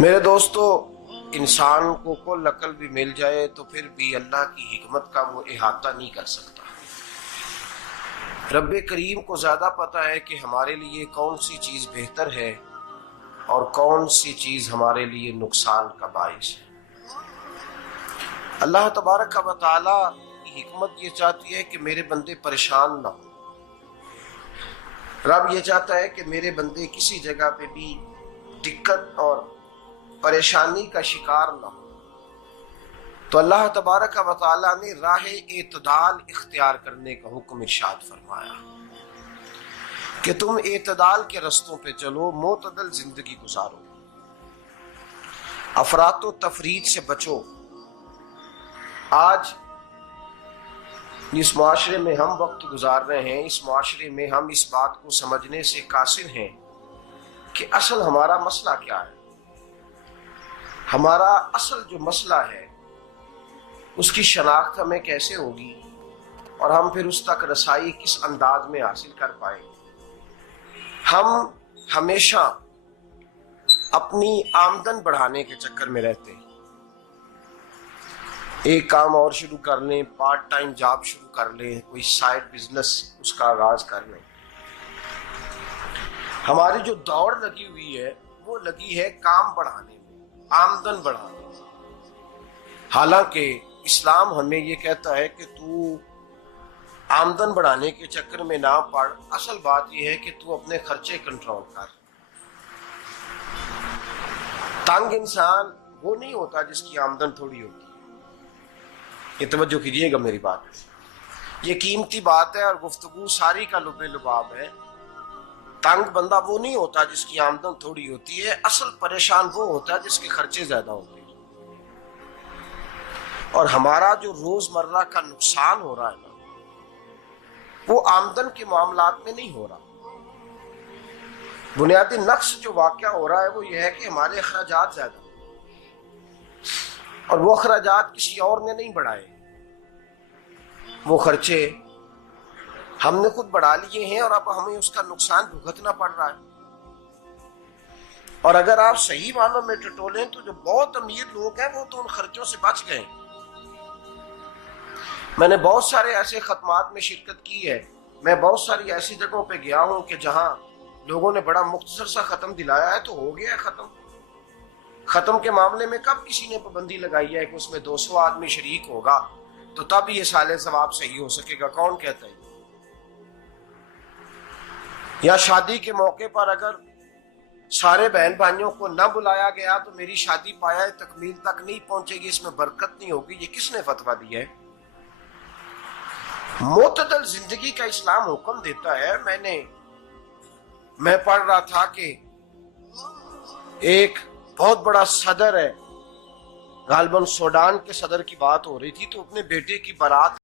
میرے دوستو، انسان کو کل عقل بھی مل جائے تو پھر بھی اللہ کی حکمت کا وہ احاطہ نہیں کر سکتا۔ رب کریم کو زیادہ پتہ ہے کہ ہمارے لیے کون سی چیز بہتر ہے اور کون سی چیز ہمارے لیے نقصان کا باعث ہے۔ اللہ تبارک و تعالی کی حکمت یہ چاہتی ہے کہ میرے بندے پریشان نہ ہوں۔ رب یہ چاہتا ہے کہ میرے بندے کسی جگہ پہ بھی دقت اور پریشانی کا شکار نہ ہو، تو اللہ تبارک و تعالی نے راہ اعتدال اختیار کرنے کا حکم ارشاد فرمایا کہ تم اعتدال کے رستوں پہ چلو، معتدل زندگی گزارو، افراط و تفریط سے بچو۔ آج جس معاشرے میں ہم وقت گزار رہے ہیں، اس معاشرے میں ہم اس بات کو سمجھنے سے قاصر ہیں کہ اصل ہمارا مسئلہ کیا ہے۔ ہمارا اصل جو مسئلہ ہے اس کی شناخت ہمیں کیسے ہوگی اور ہم پھر اس تک رسائی کس انداز میں حاصل کر پائیں گے۔ ہم ہمیشہ اپنی آمدن بڑھانے کے چکر میں رہتے ہیں، ایک کام اور شروع کر لیں، پارٹ ٹائم جاب شروع کر لیں، کوئی سائیڈ بزنس اس کا آغاز کر لیں۔ ہماری جو دوڑ لگی ہوئی ہے وہ لگی ہے کام بڑھانے میں، آمدن بڑھانے میں، حالانکہ اسلام ہمیں یہ کہتا ہے کہ تو آمدن بڑھانے کے چکر میں نہ پڑ، اصل بات یہ ہے کہ تو اپنے خرچے کنٹرول کر۔ تنگ انسان وہ نہیں ہوتا جس کی آمدن تھوڑی ہوتی ہے، یہ توجہ کیجیے گا میری بات، یہ قیمتی بات ہے اور گفتگو ساری کا لب لباب ہے۔ تنگ بندہ وہ نہیں ہوتا جس کی آمدن تھوڑی ہوتی ہے، اصل پریشان وہ ہوتا ہے جس کے خرچے زیادہ ہوتے ہیں۔ اور ہمارا جو روزمرہ کا نقصان ہو رہا ہے نا، وہ آمدن کے معاملات میں نہیں ہو رہا۔ بنیادی نقص جو واقعہ ہو رہا ہے وہ یہ ہے کہ ہمارے اخراجات زیادہ، اور وہ اخراجات کسی اور نے نہیں بڑھائے، وہ خرچے ہم نے خود بڑھا لیے ہیں اور اب ہمیں اس کا نقصان بھگتنا پڑ رہا ہے۔ اور اگر آپ صحیح معنوں میں ٹٹولیں تو جو بہت امیر لوگ ہیں وہ تو ان خرچوں سے بچ گئے۔ میں نے بہت سارے ایسے ختمات میں شرکت کی ہے، میں بہت ساری ایسی جگہوں پہ گیا ہوں کہ جہاں لوگوں نے بڑا مختصر سا ختم دلایا ہے تو ہو گیا ہے ختم۔ ختم کے معاملے میں کب کسی نے پابندی لگائی ہے کہ اس میں 200 آدمی شریک ہوگا تو تب یہ سال ثواب صحیح ہو سکے گا؟ کون کہتا ہے؟ یا شادی کے موقع پر اگر سارے بہن بھائیوں کو نہ بلایا گیا تو میری شادی پایہ تکمیل تک نہیں پہنچے گی، اس میں برکت نہیں ہوگی، یہ کس نے فتویٰ دیا ہے؟ معتدل زندگی کا اسلام حکم دیتا ہے۔ میں پڑھ رہا تھا کہ ایک بہت بڑا صدر ہے، غالباً سوڈان کے صدر کی بات ہو رہی تھی، تو اپنے بیٹے کی بارات